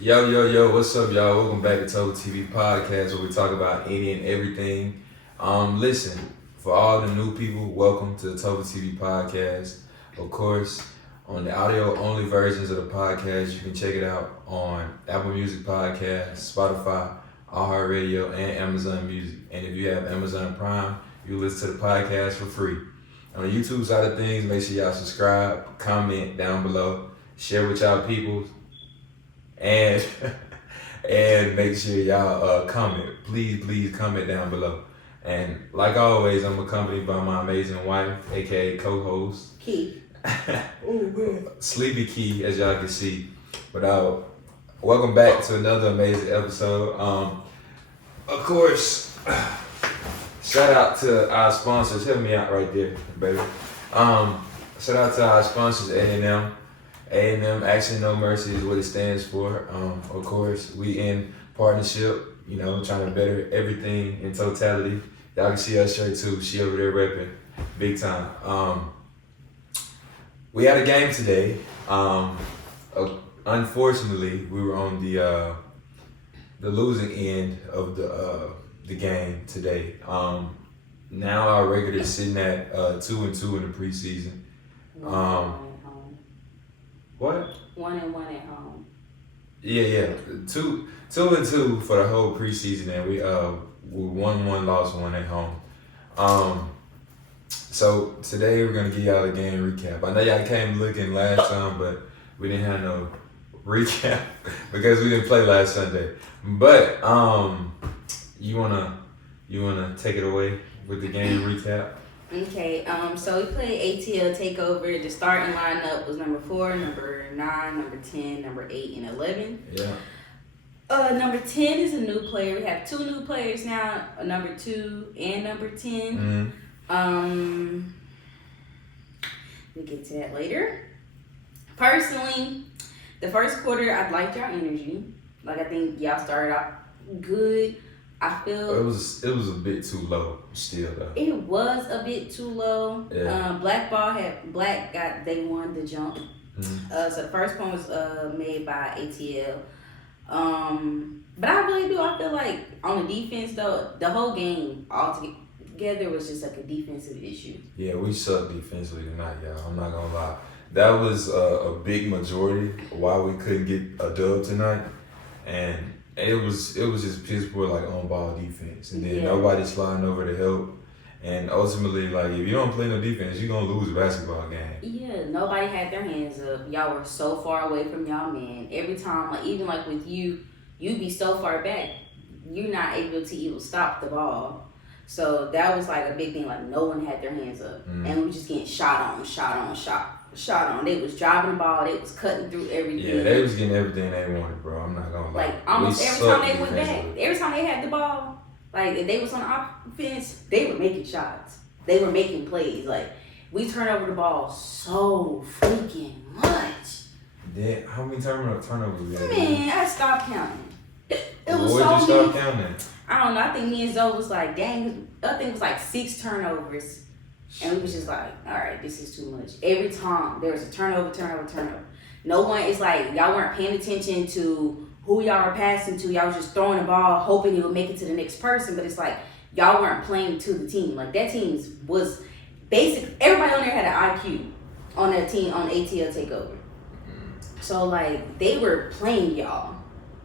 Yo, what's up, y'all? Welcome back to TopherTvPodcast, where we talk about any and everything. Listen, for all the new people, welcome to the TopherTvPodcast. Of course, on the audio only versions of the podcast, you can check it out on Apple Music Podcast, Spotify, iHeartRadio, and Amazon Music. And if you have Amazon Prime, you listen to the podcast for free. On the YouTube side of things, make sure y'all subscribe, comment down below, share with y'all people, and and make sure y'all comment. Please comment down below. And like always, I'm accompanied by my amazing wife, aka co-host Key. Sleepy Key, as y'all can see. But welcome back to another amazing episode. Of course, shout out to our sponsors. Help me out right there, baby. Shout out to our sponsors, A&M. A&M, Action No Mercy is what it stands for. Of course, we in partnership, trying to better everything in totality. Y'all can see her shirt too. She over there repping big time. We had a game today. Unfortunately, we were on the losing end of the game today. Now our record is sitting at 2-2 in the preseason. What? 1-1 at home. Yeah. 2-2 for the whole preseason, and we won one, lost one at home. So today we're gonna give y'all a game recap. I know y'all came looking last time, but we didn't have no recap because we didn't play last Sunday. But you wanna take it away with the game recap? Okay, so we played ATL Takeover. The starting lineup was number 4, number 9, number 10, number 8, and 11. Yeah. Number 10 is a new player. We have 2 new players now, number 2 and number 10. Mm-hmm. We'll get to that later. Personally, the first quarter, I liked y'all energy. Like, I think y'all started off good. I feel it was a bit too low still though. it was a bit too low. Yeah. Black they won the jump. Mm-hmm. So the first point was made by ATL. But I really do. I feel like on the defense though, the whole game altogether was just like a defensive issue. Yeah, we sucked defensively tonight, y'all. I'm not gonna lie. That was a big majority why we couldn't get a dub tonight, and it was just piss poor, like, on ball defense, and then nobody sliding over to help, and ultimately, like, if you don't play no defense, you're gonna lose a basketball game. Yeah, nobody had their hands up. Y'all were so far away from y'all man. Every time, like, even like with you be so far back, you're not able to even stop the ball. So that was like a big thing. Like, no one had their hands up, and we were just getting shot on. They was driving the ball. They was cutting through everything. Yeah, they was getting everything they wanted, bro. I'm not gonna lie. Like, almost every time they went back, every time they had the ball, like, if they was on offense, they were making shots. They were making plays. Like, we turned over the ball so freaking much. Yeah, how many turnovers we had? Man, I stopped counting. It was What would you so stop many. counting? I don't know. I think me and Zoe was like, dang, I think it was like 6 turnovers. And we was just like, all right, this is too much. Every time there was a turnover. No one, it's like y'all weren't paying attention to who y'all were passing to. Y'all was just throwing the ball, hoping it would make it to the next person. But it's like y'all weren't playing to the team. Like, that team was basic. Everybody on there had an IQ on that team on ATL Takeover. So, like, they were playing y'all.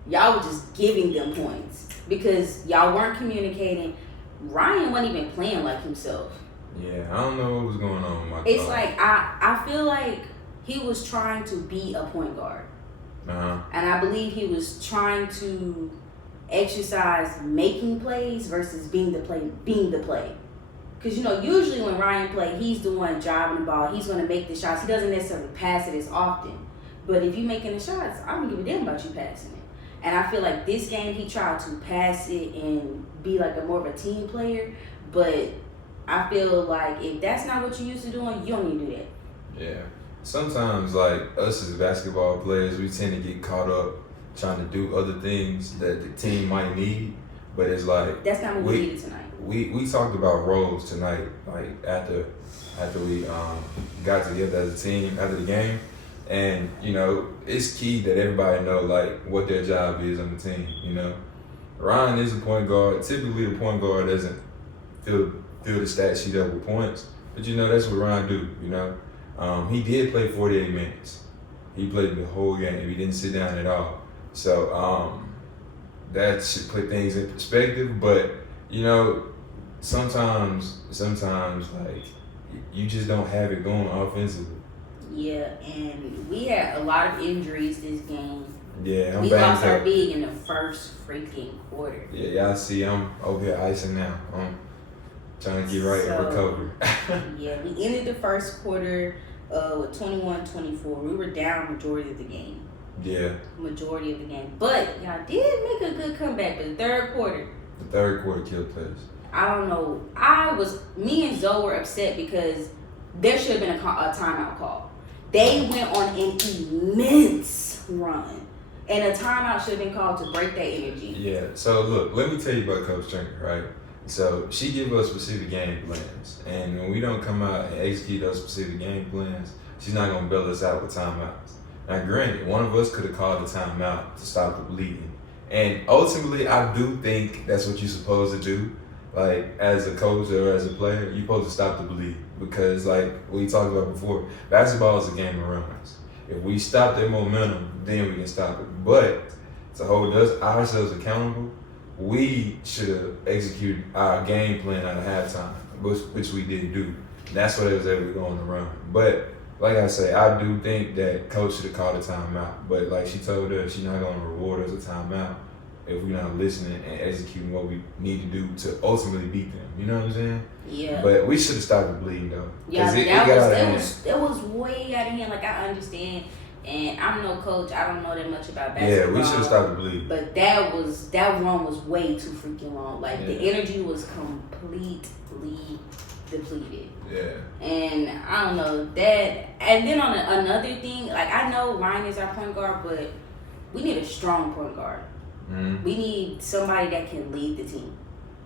Y'all were just giving them points because y'all weren't communicating. Ryan wasn't even playing like himself. Yeah, I don't know what was going on with my It's like I feel like he was trying to be a point guard. Uh-huh. And I believe he was trying to exercise making plays versus being the play. Because, usually when Ryan plays, he's the one driving the ball. He's going to make the shots. He doesn't necessarily pass it as often. But if you're making the shots, I don't give a damn about you passing it. And I feel like this game, he tried to pass it and be like a more of a team player. But I feel like if that's not what you're used to doing, you don't need to do that. Yeah. Sometimes, like, us as basketball players, we tend to get caught up trying to do other things that the team might need. But it's like, that's not what we needed tonight. We talked about roles tonight, like after we got together as a team after the game. And, you know, it's key that everybody know, like, what their job is on the team, you know. Ryan is a point guard. Typically, the point guard doesn't fill the stat sheet up with points. But, you know, that's what Ryan do, you know. He did play 48 minutes. He played the whole game. He didn't sit down at all. So that should put things in perspective. But, you know, sometimes, like, you just don't have it going offensively. Yeah, and we had a lot of injuries this game. Yeah, we lost our big in the first freaking quarter. Yeah, y'all see, I'm over here icing now. I'm trying to get right and recover. Yeah, we ended the first quarter with 21-24. We were down majority of the game. Yeah. Majority of the game. But y'all did make a good comeback for the third quarter. The third quarter killed players. I don't know. Me and Zoe were upset because there should have been a timeout call. They went on an immense run. And a timeout should have been called to break that energy. Yeah. So, look, let me tell you about Coach Trinker, right? So, she give us specific game plans. And when we don't come out and execute those specific game plans, she's not going to bail us out with timeouts. Now, granted, one of us could have called a timeout to stop the bleeding. And ultimately, I do think that's what you're supposed to do. Like, as a coach or as a player, you're supposed to stop the bleed. Because, like we talked about before, basketball is a game of runs. If we stop that momentum, then we can stop it. But to hold ourselves accountable, we should have executed our game plan at halftime, which we didn't do. And that's what it was able to go on the run. But like I say, I do think that coach should have called a timeout. But like she told us, she's not going to reward us a timeout if we're not listening and executing what we need to do to ultimately beat them. You know what I'm saying? Yeah. But we should have stopped the bleeding though. Yeah, that was way out of hand. Like, I understand, and I'm no coach. I don't know that much about basketball. Yeah, we should have stopped the bleeding. But that run was way too freaking long. Like, the energy was completely depleted. Yeah. And I don't know that. And then on another thing, like, I know Ryan is our point guard, but we need a strong point guard. Mm-hmm. We need somebody that can lead the team.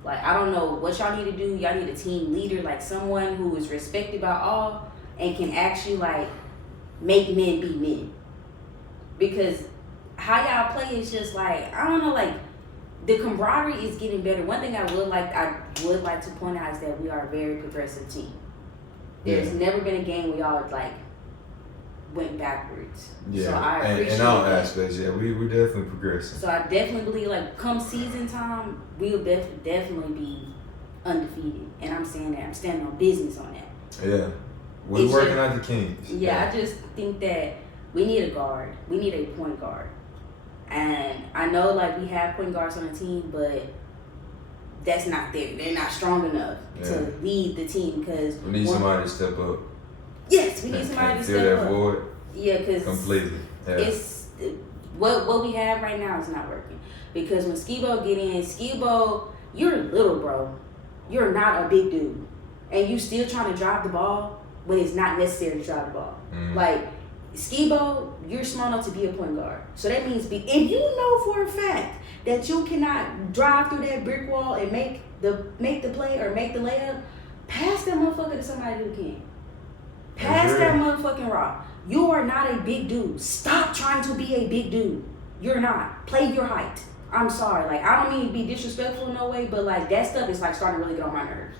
Like, I don't know what y'all need to do. Y'all need a team leader, like someone who is respected by all and can actually, like, make men be men. Because how y'all play is just like, I don't know, like, the camaraderie is getting better. One thing I would like to point out is that we are a very progressive team. There's never been a game where y'all, like, went backwards. Yeah, so I appreciate in all that. aspects, we're definitely progressing. So I definitely believe, like, come season time, we'll definitely be undefeated. And I'm saying that. I'm standing on business on that. Yeah. We're working out the kinks. Yeah, I just think that we need a guard. We need a point guard. And I know, like, we have point guards on the team, but that's not there. They're not strong enough to lead the team because we need somebody to step up. Yes, we need somebody to step up. Fill that void. Yeah, because completely. Yeah. It's what we have right now is not working. Because when Skibo get in, Skibo, you're little, bro. You're not a big dude, and you still trying to drive the ball when it's not necessary to drive the ball. Like, Skibo, you're smart enough to be a point guard. So that means if you know for a fact that you cannot drive through that brick wall and make the play or make the layup, pass that motherfucker to somebody who can. Pass that motherfucking rock. You are not a big dude. Stop trying to be a big dude. You're not. Play your height. I'm sorry. Like, I don't mean to be disrespectful in no way, but, like, that stuff is, like, starting to really get on my nerves.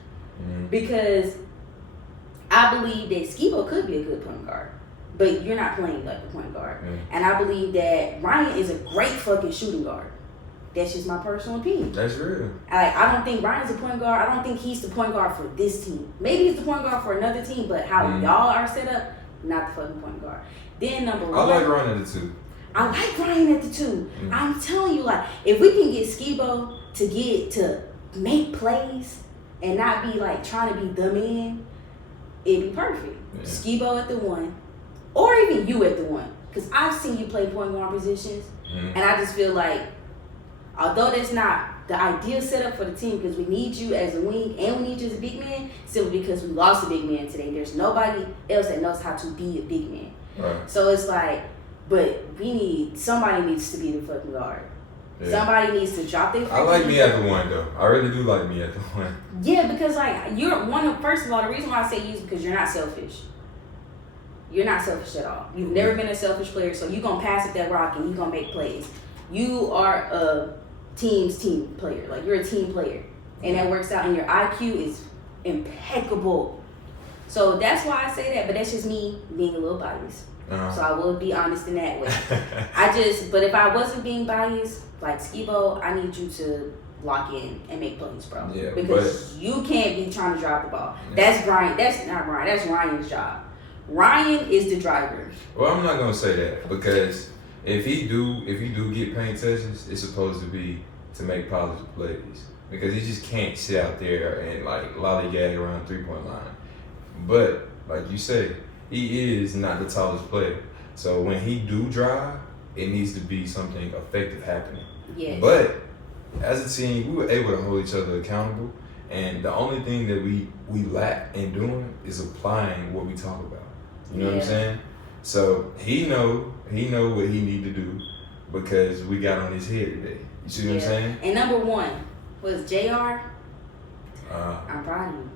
Because I believe that Skibo could be a good point guard, but you're not playing like a point guard. And I believe that Ryan is a great fucking shooting guard. That's just my personal opinion. That's real. I don't think Ryan's a point guard. I don't think he's the point guard for this team. Maybe he's the point guard for another team, but how y'all are set up, not the fucking point guard. Then number one, I like Ryan at the 2. I like Ryan at the 2. I'm telling you, like, if we can get Skibo to make plays and not be, like, trying to be the man, it'd be perfect. Skibo at the 1, or even you at the 1, because I've seen you play point guard positions, and I just feel like, although that's not the ideal setup for the team, because we need you as a wing and we need you as a big man, simply because we lost a big man today. There's nobody else that knows how to be a big man. Right. So it's like, but somebody needs to be the fucking guard. Yeah. Somebody needs to drop their. I like me at the 1 though. I really do like me at the 1. Yeah, because, like, you're one of. First of all, the reason why I say you is because you're not selfish. You're not selfish at all. You've never been a selfish player, so you're going to pass up that rock and you're going to make plays. You are a team player. Like, you're a team player. And that works out, and your IQ is impeccable. So that's why I say that, but that's just me being a little biased. So I will be honest in that way. But if I wasn't being biased, like Skibo, I need you to lock in and make plays, bro. Yeah, because you can't be trying to drop the ball. That's Brian. That's not Brian. That's Ryan's job. Ryan is the driver. Well, I'm not gonna say that because if he do get paint touches, it's supposed to be to make positive plays because he just can't sit out there and like lollygag around 3-point line. But like you say, he is not the tallest player. So when he do drive, it needs to be something effective happening. Yes. But as a team, we were able to hold each other accountable. And the only thing that we lack in doing is applying what we talk about. You know what I'm saying? So he know what he need to do because we got on his head today. You see what I'm saying? And number one was JR. I'm proud of you.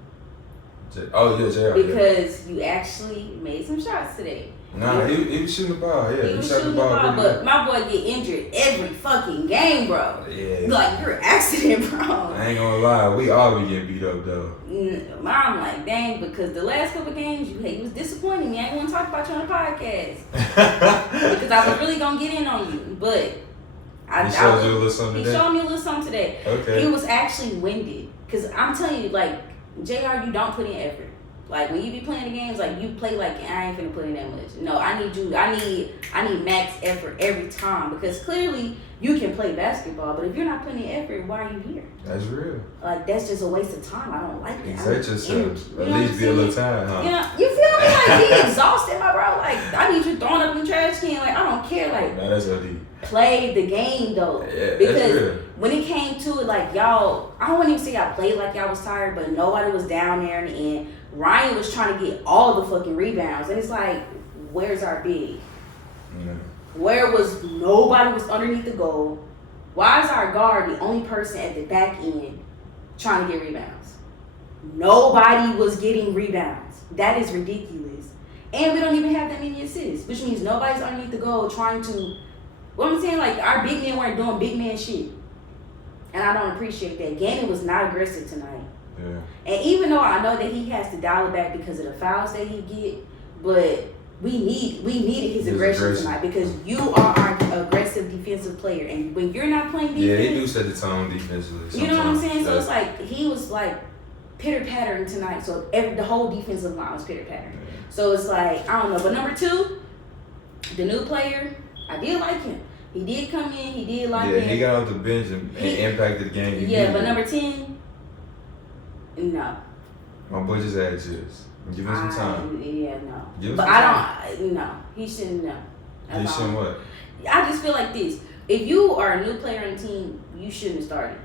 JR. Because you actually made some shots today. Nah, he was shooting the ball. Yeah, he was shooting the ball, but my boy get injured every fucking game, bro. Yeah. Like, you're an accident, bro. I ain't gonna lie, we all be getting beat up though. I'm like, dang, because the last couple games you was disappointing me. I didn't want to talk about you on the podcast because I was really gonna get in on you, but he showed you a little something today. He showed me a little something today. Okay. He was actually winded because I'm telling you, like, JR, you don't put in effort. Like, when you be playing the games, like, you play like, I ain't finna put in that much. No, I need max effort every time because clearly you can play basketball, but if you're not putting in effort, why are you here? That's real. Like, that's just a waste of time. I don't like that. Exert yourself. At least be a little tired, huh? Yeah, you feel me? Like, be exhausted, my bro. Like, I need you throwing up in the trash can. Like, I don't care. Like, man, that's what he play the game, though. Yeah, because that's real. when it came to it, like, y'all, I don't want to even say y'all played like y'all was tired, but nobody was down there in the end. Ryan was trying to get all the fucking rebounds, and it's like, where's our big? Yeah. Nobody was underneath the goal. Why is our guard the only person at the back end trying to get rebounds? Nobody was getting rebounds. That is ridiculous. And we don't even have that many assists, which means nobody's underneath the goal trying to, what I'm saying, like, our big men weren't doing big man shit. And I don't appreciate that. Gannon was not aggressive tonight. Yeah. And even though I know that he has to dial it back because of the fouls that he get, but we needed his aggression tonight because you are our aggressive defensive player, and when you're not playing defense, yeah, he do set the tone defensively. You know what I'm saying? So it's like he was like pitter pattering tonight. So the whole defensive line was pitter pattering. Yeah. So it's like, I don't know. But number 2, the new player, I did like him. He did come in. He did like him. Yeah, he got off the bench and impacted the game. But number 10, no. My boy just had chips. Give him some time. Yeah, no. Give him but some I time. don't. No, he shouldn't. No. He shouldn't what? I just feel like this. If you are a new player on the team, you shouldn't have started.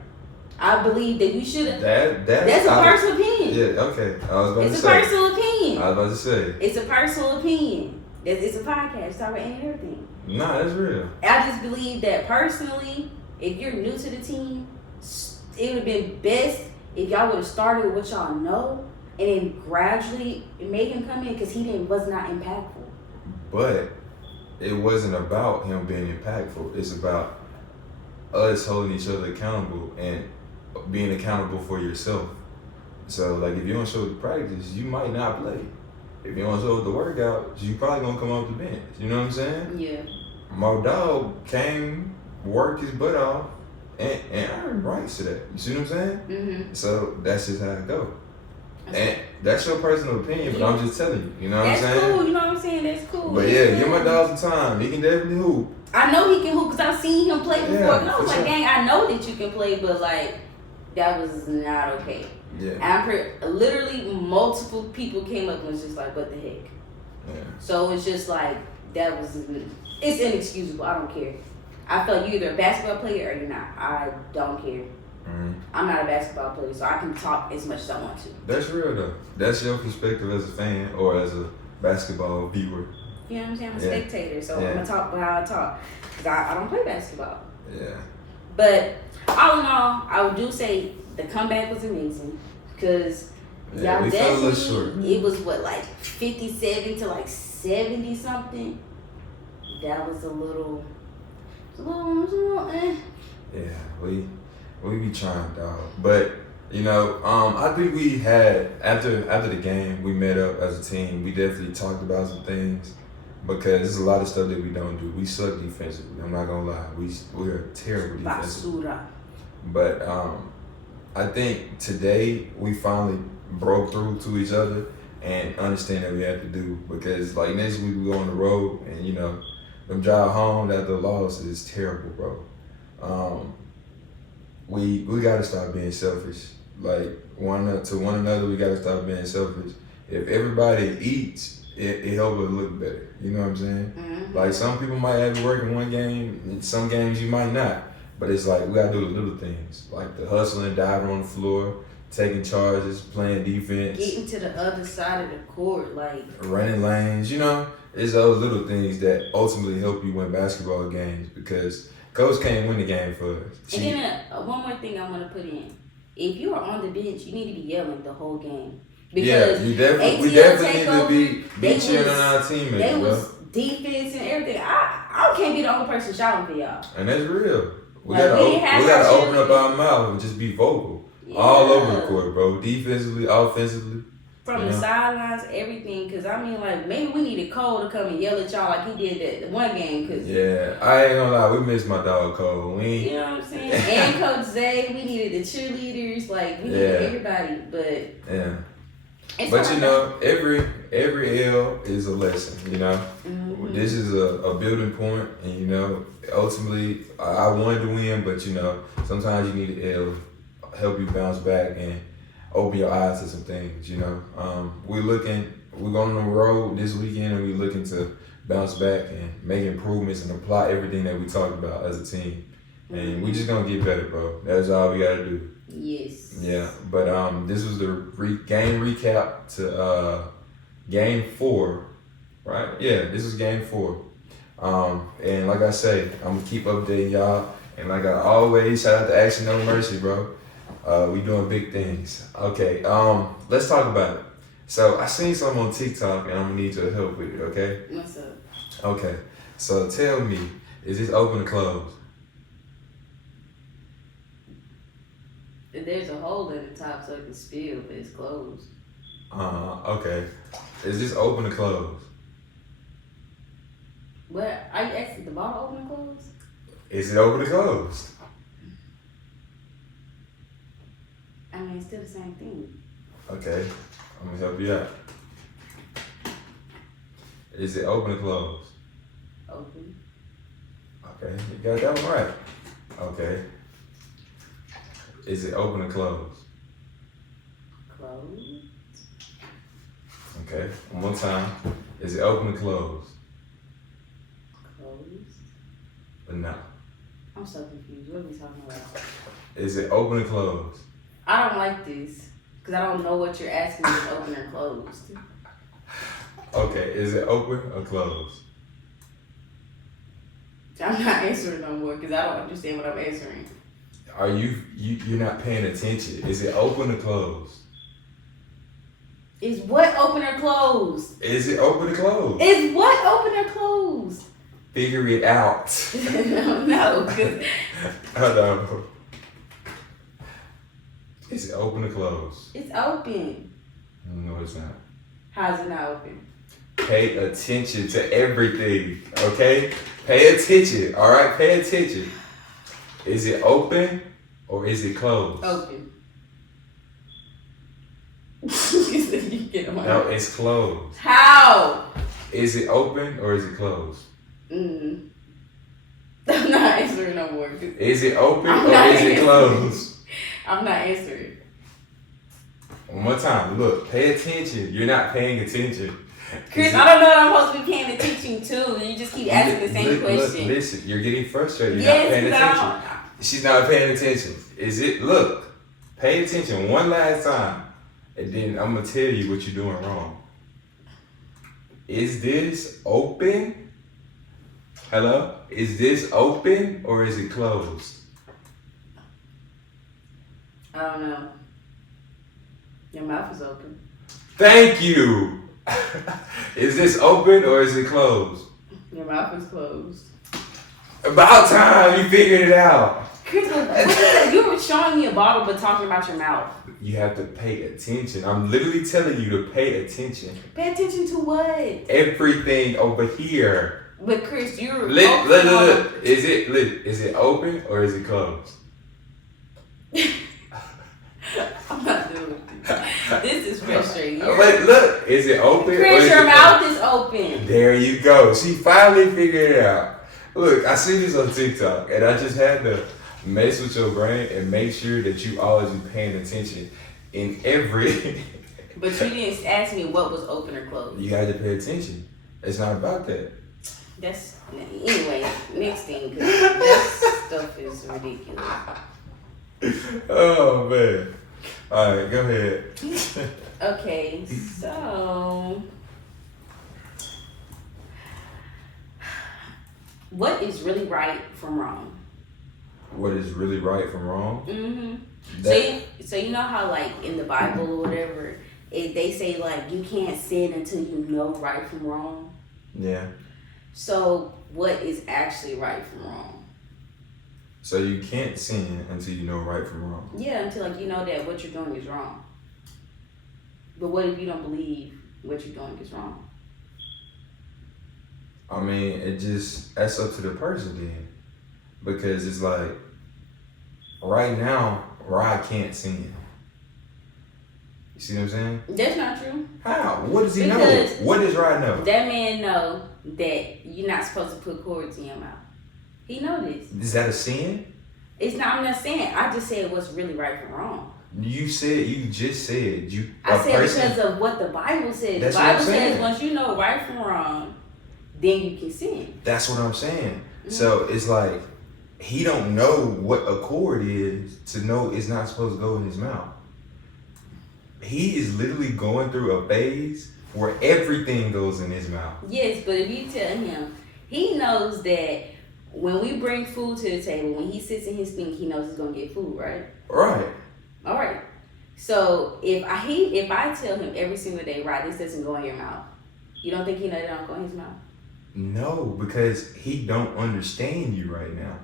I believe that you should have. That's a personal opinion. Yeah, okay. I was about to say. It's a personal opinion. I was about to say. It's a personal opinion. It's a podcast. Talk about any and everything. Nah, that's real. I just believe that personally, if you're new to the team, it would have been best if y'all would have started with what y'all know and then gradually made him come in because was not impactful. But it wasn't about him being impactful. It's about us holding each other accountable and being accountable for yourself. So, like, if you don't show up to practice, you might not play. If you don't show up to workouts, you probably gonna come off the bench. You know what I'm saying? Yeah. My dog came, worked his butt off, and I earned rights to that. You see what I'm saying? Mm-hmm. So that's just how it go. And that's your personal opinion, but I'm just telling you. You know what I'm saying? That's cool. You know what I'm saying? That's cool. But yeah, give my dog some time. He can definitely hoop. I know he can hoop because I've seen him play before. Yeah, and I was like, dang, I know that you can play, but like, that was not okay. Yeah. And literally multiple people came up and was just like, what the heck? Yeah. So it's just like, it's inexcusable. I don't care. I felt you're either a basketball player or you're not. I don't care. Mm-hmm. I'm not a basketball player, so I can talk as much as I want to. That's real though. That's your perspective as a fan or as a basketball viewer. You know what I'm saying? I'm a spectator, so I'm Yeah. going to talk about how I talk. Because I don't play basketball. Yeah. But all in all, I do say the comeback was amazing. Because Yeah, y'all we fell a little definitely, short. it was what, like 57 to like 70 something, that was a little eh. Yeah, we be trying, dog. But I think we had after the game we met up as a team. We definitely talked about some things because there's a lot of stuff that we don't do. We suck defensively. I'm not gonna lie. We're terrible defensively. Basura. But I think today we finally broke through to each other and understand that we have to do because like next week we go on the road and them drive home after the loss is terrible, bro. We gotta stop being selfish. Like to one another, we gotta stop being selfish. If everybody eats, it helps us look better. You know what I'm saying? Mm-hmm. Like some people might have it work in one game, and some games you might not. But it's like we gotta do the little things, like the hustling, diving on the floor, taking charges, playing defense, getting to the other side of the court, like running lanes. It's those little things that ultimately help you win basketball games because coach can't win the game for us. And then one more thing I want to put in: if you are on the bench, you need to be yelling the whole game. Because we definitely need to be cheering on our teammates. They was defense and everything. I can't be the only person shouting for y'all. And that's real. We gotta open up our mouth and just be vocal. Yeah. All over the court, bro. Defensively, offensively. From the sidelines, everything. Because, maybe we needed Cole to come and yell at y'all like he did that one game. Cause yeah, I ain't gonna lie. We missed my dog Cole. You know what I'm saying? And Coach Zay. We needed the cheerleaders. We needed everybody. But... yeah. But every L is a lesson, Mm-hmm. This is a building point, and ultimately I wanted to win, but sometimes you need an L to help you bounce back and open your eyes to some things. We're going on the road this weekend, and we're looking to bounce back and make improvements and apply everything that we talked about as a team. And we just gonna get better, bro. That's all we gotta do. Yes. Yeah, but this was the game recap to game 4, right? Yeah, this is game 4. And like I say, I'm gonna keep updating y'all. And like I always, shout out to Action No Mercy, bro. We doing big things. Okay, let's talk about it. So I seen something on TikTok, and I'm gonna need your help with it. Okay. What's up? Okay, so tell me, is this open or closed? There's a hole in the top so it can spill, but it's closed. Okay. Is this open or closed? What? Are you asking the bottle open or closed? Is it open or closed? It's still the same thing. Okay. I'm gonna help you out. Is it open or closed? Open. Okay. You got that one right. Okay. Is it open or closed? Closed. Okay, one more time. Is it open or closed? Closed. No. I'm so confused. What are we talking about? Is it open or closed? I don't like this because I don't know what you're asking me is open or closed. Okay, is it open or closed? I'm not answering no more because I don't understand what I'm answering. Are you're not paying attention? Is it open or closed? Is what open or closed? Is it open or closed? Is what open or closed? Figure it out. No. Hold on. Is it open or closed? It's open. No, it's not. How's it not open? Pay attention to everything, okay? Pay attention, all right? Pay attention. Is it open or is it closed? Open. No, it's closed. How? Is it open or is it closed? I'm not answering no more. Is it open or is it closed? I'm not answering. One more time. Look, pay attention. You're not paying attention. Chris, I don't know what I'm supposed to be paying attention to. You just keep asking the same question. Listen, you're getting frustrated. You're not paying attention. She's not paying attention. Is it? Look, pay attention one last time, and then I'm gonna tell you what you're doing wrong. Is this open? Hello? Is this open or is it closed? I don't know. Your mouth is open. Thank you. Is this open or is it closed? Your mouth is closed. About time you figured it out. Chris, you were showing me a bottle but talking about your mouth. You have to pay attention. I'm literally telling you to pay attention. Pay attention to what? Everything over here. But Chris, you're Look. Is it open or is it closed? I'm not doing it. This is frustrating. But look, is it open? Chris, or is your it mouth closed? is open. There you go. She finally figured it out. Look, I see this on TikTok, and I just had to mess with your brain and make sure that you always be paying attention in every. But you didn't ask me what was open or closed. You had to pay attention. It's not about that. That's anyway. Next thing, because that stuff is ridiculous. Oh man! All right, go ahead. Okay, so what is really right from wrong? What is really right from wrong? Mm-hmm. So you know how like in the Bible or whatever, they say like you can't sin until you know right from wrong. Yeah. So what is actually right from wrong? So you can't sin until you know right from wrong. Yeah, until like you know that what you're doing is wrong. But what if you don't believe what you're doing is wrong? I mean, that's up to the person then. Because it's like, right now, Rod can't sin. You see what I'm saying? That's not true. How? What does he know? What does Rod know? That man know that you're not supposed to put cords in your mouth. He know this. Is that a sin? It's not, I'm not saying, I just said what's really right from wrong. You just said I said because of what the Bible says. The Bible says once you know right from wrong, then you can sin. That's what I'm saying. Mm-hmm. So it's like, he don't know what a cord is to know it's not supposed to go in his mouth. He is literally going through a phase where everything goes in his mouth. Yes, but if you tell him, he knows that when we bring food to the table, when he sits in his thing, he knows he's gonna get food, right? Right. All right. So if I tell him every single day, right, this doesn't go in your mouth, you don't think he knows it don't go in his mouth? No, because he don't understand you right now.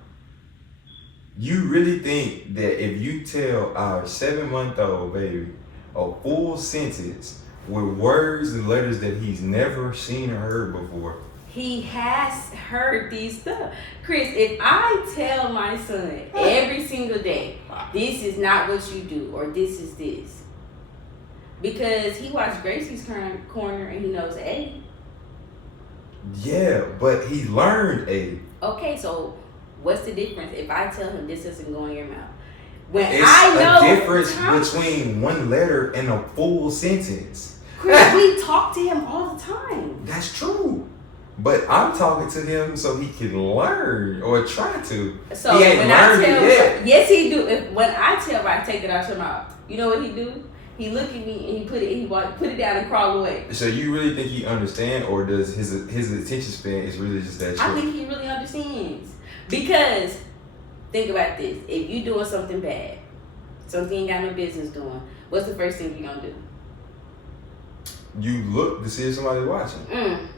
You really think that if you tell our 7-month-old baby a full sentence with words and letters that he's never seen or heard before? He has heard these stuff. Chris, if I tell my son every single day, this is not what you do, or this is this, because he watched Gracie's Corner and he knows A. Yeah, but he learned A. Okay, so what's the difference if I tell him this doesn't go in your mouth? When it's I know a difference between one letter and a full sentence. Chris, we talk to him all the time. That's true. But I'm talking to him so he can learn or try to. So he ain't learned it yet. Yes, he do. When I tell him, take it out your mouth. You know what he do? He look at me and he put it down and crawl away. So you really think he understand, or does his attention span is really just that short? I think he really understands. Because think about this: if you doing something bad, something you ain't got no business doing, what's the first thing you gonna do? You look to see if somebody's watching.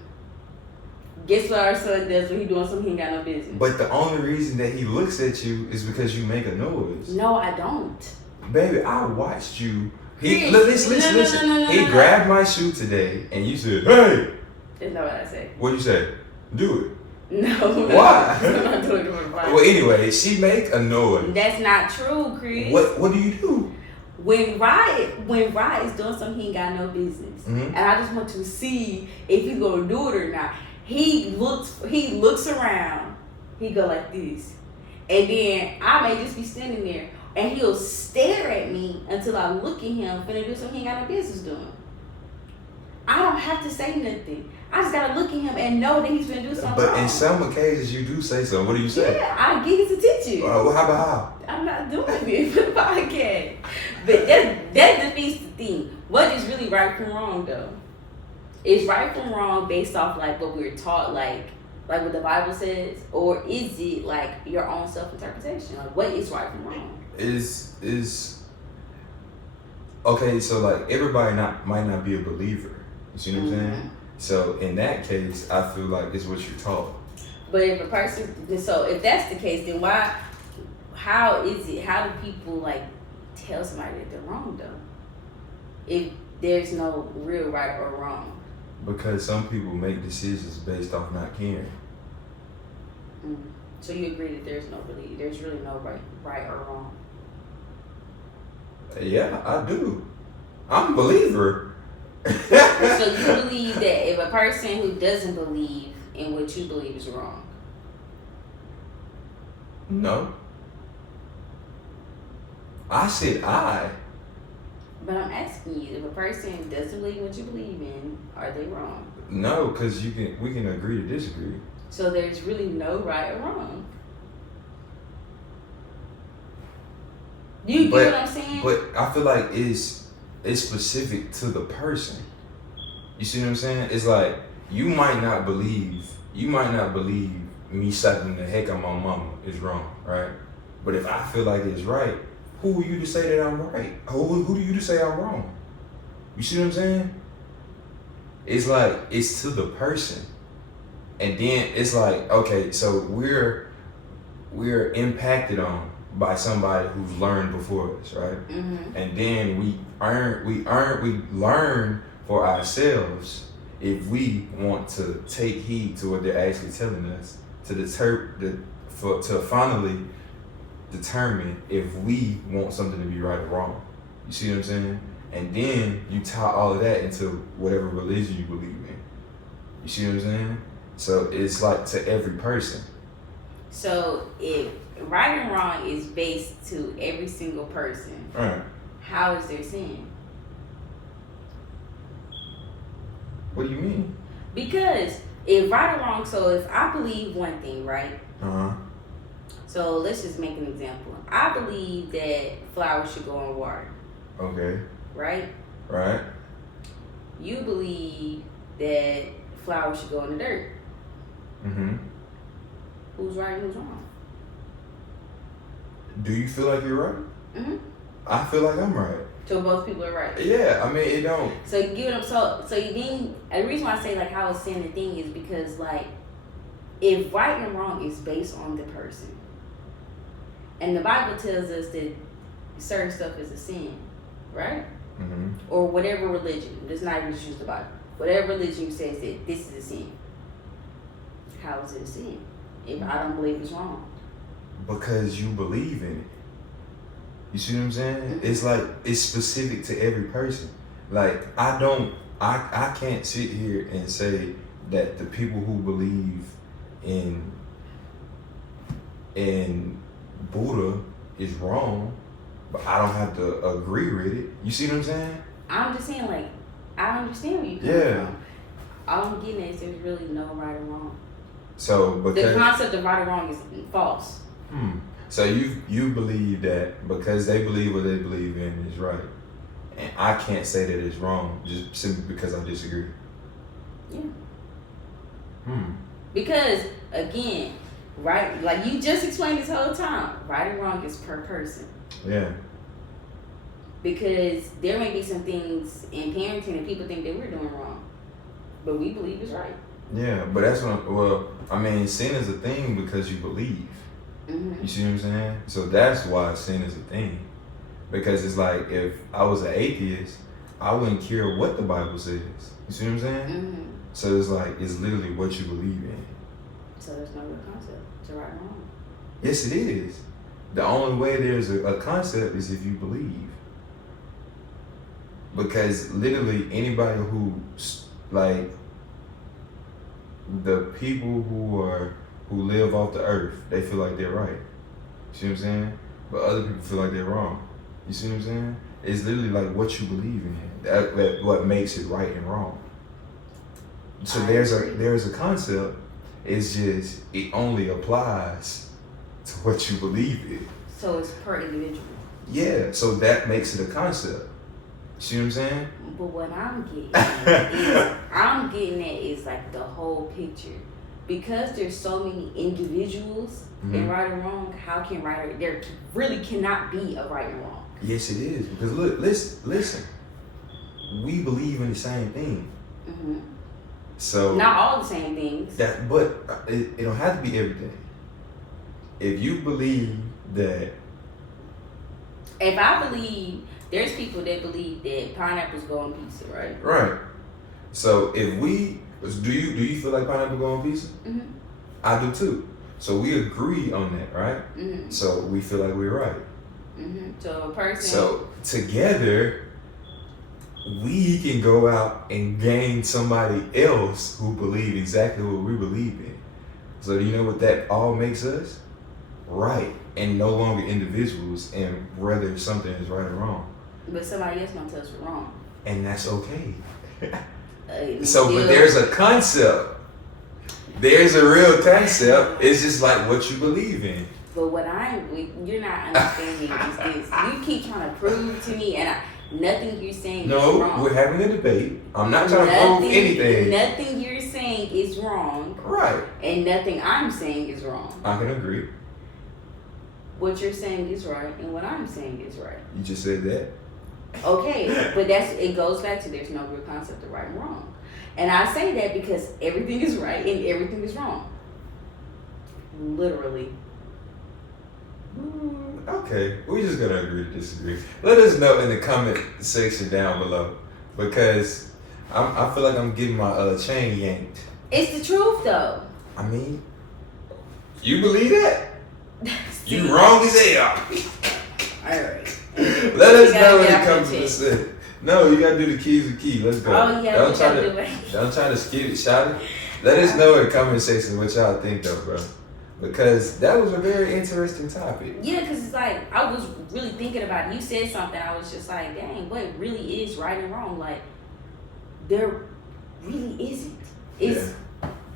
Guess what our son does when he doing something he ain't got no business? But the only reason that he looks at you is because you make a noise. No, I don't. Baby, I watched you. Listen. He grabbed my shoe today and you said, hey. That's not what I said. What'd you say? Do it. No. Why? I'm not doing it for fun. Well, anyway, she make a noise. That's not true, Chris. What do you do? When Rod is doing something he ain't got no business, and I just want to see if he's gonna do it or not. He looks around. He go like this, and then I may just be standing there, and he'll stare at me until I look at him finna do something he ain't got no business doing. I don't have to say nothing. I just gotta look at him and know that he's gonna do something But wrong. in some occasions, you do say so. What do you say? Yeah, I get his attention. Well, how about how? I'm not doing it for the podcast. But that defeats the thing. What is really right from wrong, though? Is right from wrong based off like what we're taught, like what the Bible says, or is it like your own self-interpretation? Like what is right from wrong? Is okay. So like everybody might not be a believer. You see what I'm saying? So in that case, I feel like it's what you're taught. But if a person, so if that's the case, then why? How do people like tell somebody that they're wrong though? If there's no real right or wrong. Because some people make decisions based off not caring. So you agree that there's really no right or wrong. Yeah, I do. I'm a believer. So you believe that if a person who doesn't believe in what you believe is wrong? No. I said I. But I'm asking you, if a person doesn't believe what you believe in, are they wrong? No, because we can agree to disagree. So there's really no right or wrong. Do you get what I'm saying? But I feel like it's specific to the person. You see what I'm saying? It's like you might not believe me slapping the heck out of my mama is wrong, right? But if I feel like it's right, who are you to say that I'm right? Who do you to say I'm wrong? You see what I'm saying? It's like it's to the person. And then it's like, okay, so we're impacted on by somebody who's learned before us, right? And then we learn for ourselves if we want to take heed to what they're actually telling us to finally determine if we want something to be right or wrong. You see what I'm saying? And then you tie all of that into whatever religion you believe in. You see what I'm saying? So it's like to every person. So if right and wrong is based to every single person, Right. how is there sin? What do you mean? Because if right or wrong, so if I believe one thing, right? So let's just make an example. I believe that flowers should go in water. Okay. Right? Right. You believe that flowers should go in the dirt. Who's right and who's wrong? Do you feel like you're right? I feel like I'm right. So both people are right. Yeah, I mean it don't. So you get what I'm so you then the reason why I say like how it's sin the thing is because like if right and wrong is based on the person, and the Bible tells us that certain stuff is a sin, right? Or whatever religion. Let's not even choose the Bible. Whatever religion says that this is a sin. How is it a sin if I don't believe it's wrong? Because you believe in it. You see what I'm saying? It's like it's specific to every person. Like I can't sit here and say that the people who believe in Buddha is wrong, but I don't have to agree with it. You see what I'm saying? I'm just saying like I understand where you're coming from. All I'm getting at is there's really no right or wrong. So because the concept of right or wrong is false. So you believe that because they believe what they believe in is right, and I can't say that it's wrong just simply because I disagree. Yeah. Because again, right, like you just explained this whole time, right and wrong is per person. Yeah. Because there may be some things in parenting that people think that we're doing wrong, but we believe it's right. Yeah, but that's what sin is a thing because you believe. You see what I'm saying? So that's why sin is a thing. Because it's like if I was an atheist, I wouldn't care what the Bible says. You see what I'm saying? So it's like it's literally what you believe in. So there's no real concept to right and wrong. Yes, it is. The only way there's a concept is if you believe. Because literally anybody who like the people who live off the earth, they feel like they're right. You see what I'm saying? But other people feel like they're wrong. You see what I'm saying? It's literally like what you believe in. That what makes it right and wrong. So there's a concept. It's just it only applies to what you believe in. So it's per individual. Yeah. So that makes it a concept. See what I'm saying? But what I'm getting at is like the whole picture. Because there's so many individuals in right and wrong, how can there really cannot be a right and wrong. Yes, it is. Because look, listen. We believe in the same thing. Mm-hmm. So not all the same things. But it don't have to be everything. If you believe that, if I believe, there's people that believe that pineapples go on pizza, right? Right. So if we do you feel like pineapple go on pizza? Mm-hmm. I do too. So we agree on that, right? Mm-hmm. So we feel like we're right. Mm-hmm. So a person. So together, we can go out and gain somebody else who believe exactly what we believe in. So do you know what that all makes us? Right. And no longer individuals, and whether something is right or wrong. But somebody else might tell us we're wrong. And that's okay. So, but there's a concept. There's a real concept. It's just like what you believe in. But what you're not understanding is this. You keep trying to prove to me, and nothing you're saying is wrong. No, we're having a debate. I'm not trying to prove anything. Nothing you're saying is wrong. Right. And nothing I'm saying is wrong. I can agree. What you're saying is right, and what I'm saying is right. You just said that. Okay, but it goes back to there's no real concept of right and wrong. And I say that because everything is right and everything is wrong. Literally. Okay, we're just gonna agree to disagree. Let us know in the comment section down below, because I feel like I'm getting my chain yanked. It's the truth, though. I mean, you believe that? You wrong as hell. Alright. Let us know when it comes to the set. No, you gotta do the keys with key. Let's go. Oh yeah, don't try to skip it, shout it. Let us know in the comment section what y'all think though, bro. Because that was a very interesting topic. Yeah, because it's like, I was really thinking about it. You said something, I was just like, dang, what really is right and wrong? Like, there really isn't. It's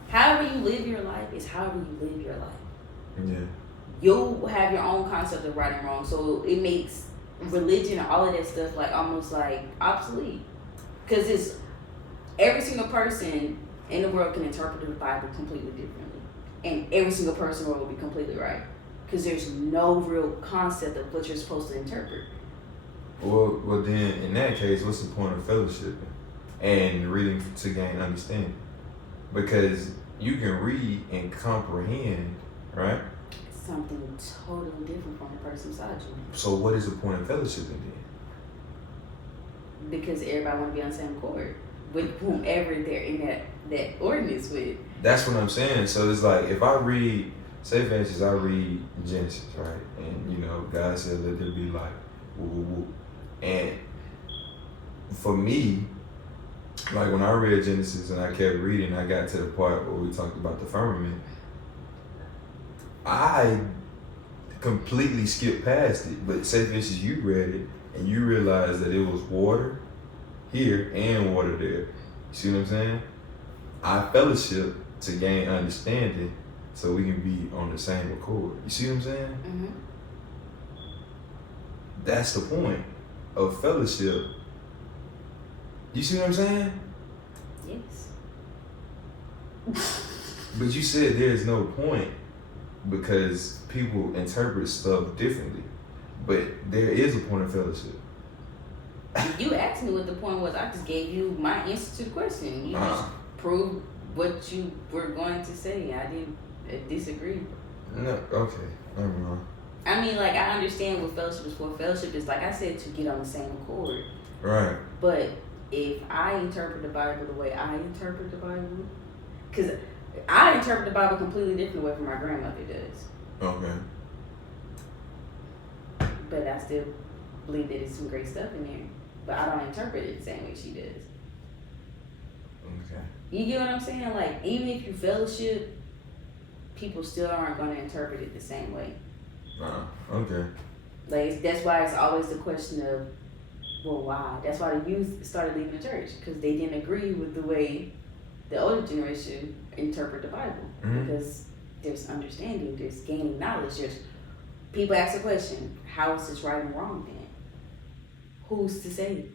however you live your life is however you live your life. Yeah. You'll have your own concept of right and wrong. So it makes religion and all of that stuff like almost like obsolete. Because it's every single person in the world can interpret the Bible completely differently. And every single person will be completely right. Because there's no real concept of what you're supposed to interpret. Well, then in that case, what's the point of fellowship and reading to gain understanding? Because you can read and comprehend, right? Something totally different from the person beside you. So what is the point of fellowship then? Because everybody want to be on the same accord with whomever they're in that ordinance with. That's what I'm saying. So it's like if I read, say for instance, I read Genesis, right? And you know, God said, "Let there be light." Woo, woo, woo. And for me, like when I read Genesis and I kept reading, I got to the part where we talked about the firmament. I completely skipped past it. But say for instance, you read it and you realized that it was water here and water there. You see what I'm saying? I fellowship to gain understanding so we can be on the same accord. You see what I'm saying? Mm-hmm. That's the point of fellowship. You see what I'm saying? Yes. But you said there's no point because people interpret stuff differently. But there is a point of fellowship. You asked me what the point was. I just gave you my answer to the question. You just proved what you were going to say. I didn't disagree. No, okay. Never mind. I mean, like, I understand what fellowship is for. Fellowship is, like I said, to get on the same accord. Right. But if I interpret the Bible the way I interpret the Bible, because I interpret the Bible completely different way from my grandmother does. Okay. But I still believe that there's some great stuff in there. But I don't interpret it the same way she does. Okay. You get what I'm saying? Like, even if you fellowship, people still aren't going to interpret it the same way. Okay. Like, that's why it's always the question of, well, why? That's why the youth started leaving the church, because they didn't agree with the way the older generation interpret the Bible. Mm-hmm. Because there's understanding, there's gaining knowledge. There's people ask the question, how is this right and wrong then? Who's to say?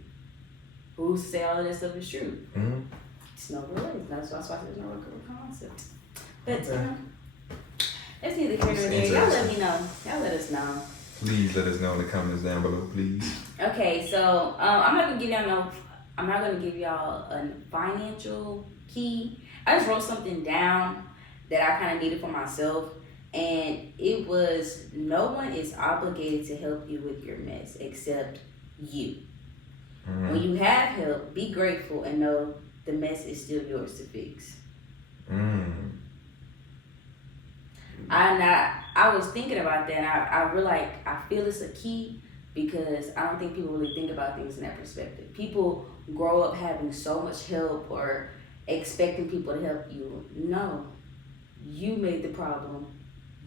Who's to say all of that stuff is true? Mm-hmm. It's no real way. That's why there's no real concept. But Okay. That's neither here nor there. Y'all let me know. Y'all let us know. Please let us know in the comments down below, please. Okay, so I'm not gonna give y'all no I'm not gonna give y'all a financial key. I just wrote something down that I kind of needed for myself, and it was no one is obligated to help you with your mess except you. When you have help, be grateful and know the mess is still yours to fix. I was thinking about that, and I feel it's a key because I don't think people really think about things in that perspective. People grow up having so much help or expecting people to help you. No, you made the problem.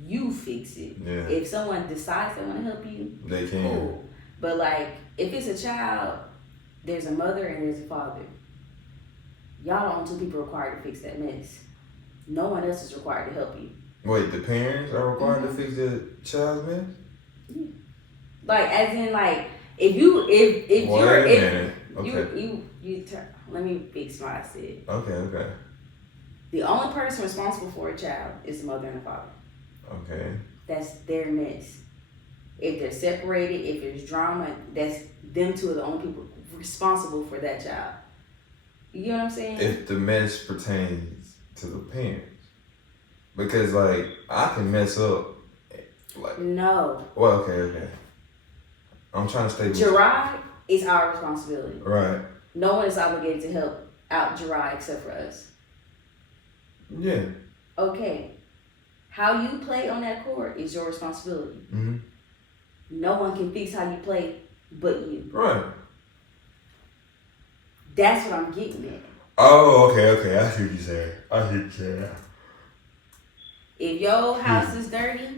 You fix it. Yeah. If someone decides they want to help you, they can. Cool. But like, if it's a child, there's a mother and there's a father. Y'all the only two people required to fix that mess. No one else is required to help you. Wait, the parents are required to fix their child's mess? Yeah. Like, as in, like, if you're let me fix what I said. Okay. The only person responsible for a child is the mother and the father. Okay. That's their mess. If they're separated, if there's drama, that's them two are the only people responsible for that child. You know what I'm saying? If the mess pertains to the parents. Because, like, I can mess up. Like, no. Well, okay. I'm trying to stay with Gerard is our responsibility. Right. No one is obligated to help out Gerard except for us. Yeah. Okay. How you play on that court is your responsibility. Mm-hmm. No one can fix how you play but you. Right. That's what I'm getting at. Oh, okay. I see what you're saying. If your house is dirty,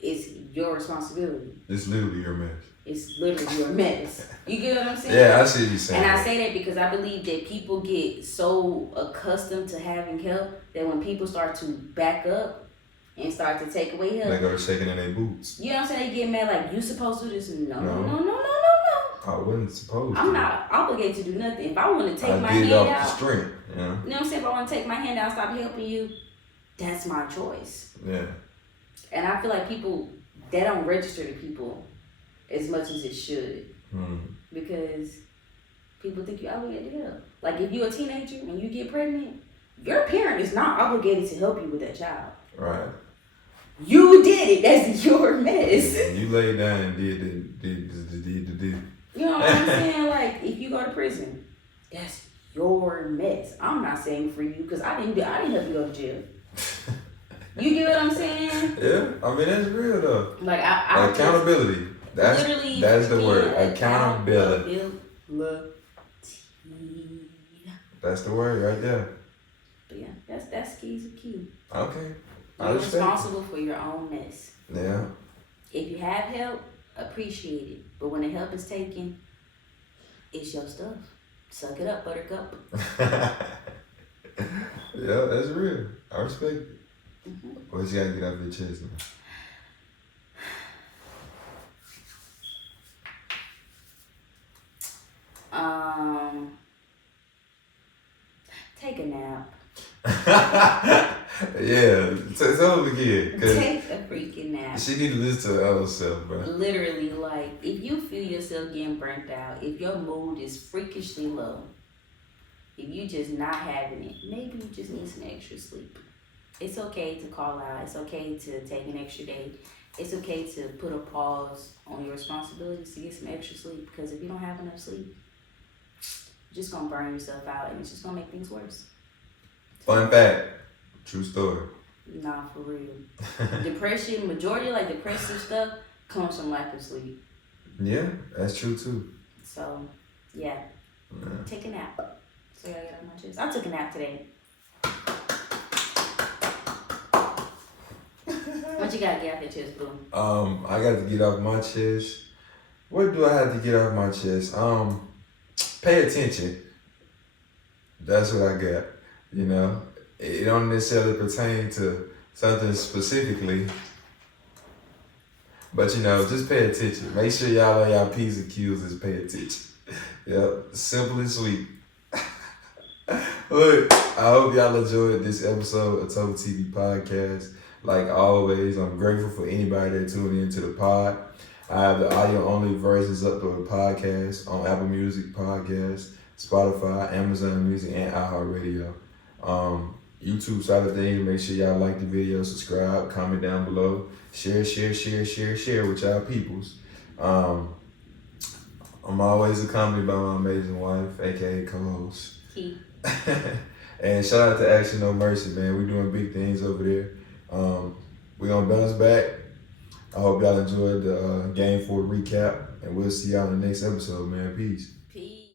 it's your responsibility. It's literally your mess. It's literally your mess. You get what I'm saying? Yeah, I see what you're saying. And I say that because I believe that people get so accustomed to having help that when people start to back up and start to take away help, they go shaking in their boots. You know what I'm saying? They get mad like, you supposed to do this. No. I wasn't supposed to. I'm not obligated to do nothing. If I want to take my hand off out, the strength, you know what I'm saying? If I want to take my hand out and stop helping you, that's my choice. Yeah. And I feel like people, that don't register to people as much as it should. Because people think you're obligated to help. Like if you're a teenager and you get pregnant, your parent is not obligated to help you with that child. Right. You did it. That's your mess. And you laid down and did. You know what I'm saying? Like, if you go to prison, that's your mess. I'm not saying for you because I didn't help you go to jail. You get what I'm saying? Yeah, I mean that's real though. Like I accountability. That's the word. Accountability. That's the word right there. But yeah, that's key. Okay. You're responsible for your own mess. Yeah. If you have help, appreciate it. But when the help is taken, it's your stuff. Suck it up, buttercup. Yeah, that's real. I respect it. What you gotta get off your chest now? Take a nap. Yeah, tell them again. Take a freaking nap. She need to listen to her own self, bro. Literally, like, if you feel yourself getting burnt out, if your mood is freakishly low, if you just not having it, maybe you just need some extra sleep. It's okay to call out. It's okay to take an extra day. It's okay to put a pause on your responsibilities to get some extra sleep, because if you don't have enough sleep, you're just going to burn yourself out, and it's just going to make things worse. Fun fact. True story. Nah, for real. Depression, majority of like depressive stuff comes from lack of sleep. Yeah, that's true too. So, yeah. Take a nap. So I gotta get off my chest. I took a nap today. What you gotta get off your chest, boo? I got to get off my chest. What do I have to get off my chest? Pay attention. That's what I got. You know, it don't necessarily pertain to something specifically, but you know, just pay attention. Make sure y'all on y'all P's and Q's is pay attention. Yep, simple and sweet. Look, I hope y'all enjoyed this episode of TopherTvPodcast. Like always, I'm grateful for anybody that tuned into the pod. I have the audio only versions up of the podcast on Apple Music Podcast, Spotify, Amazon Music, and iHeartRadio. YouTube side of things, make sure y'all like the video, subscribe, comment down below, share with y'all peoples. I'm always accompanied by my amazing wife, aka co-host. And shout out to Action No Mercy, man. We're doing big things over there. We're gonna bounce back. I hope y'all enjoyed the Game 4 recap, and we'll see y'all in the next episode, man. Peace.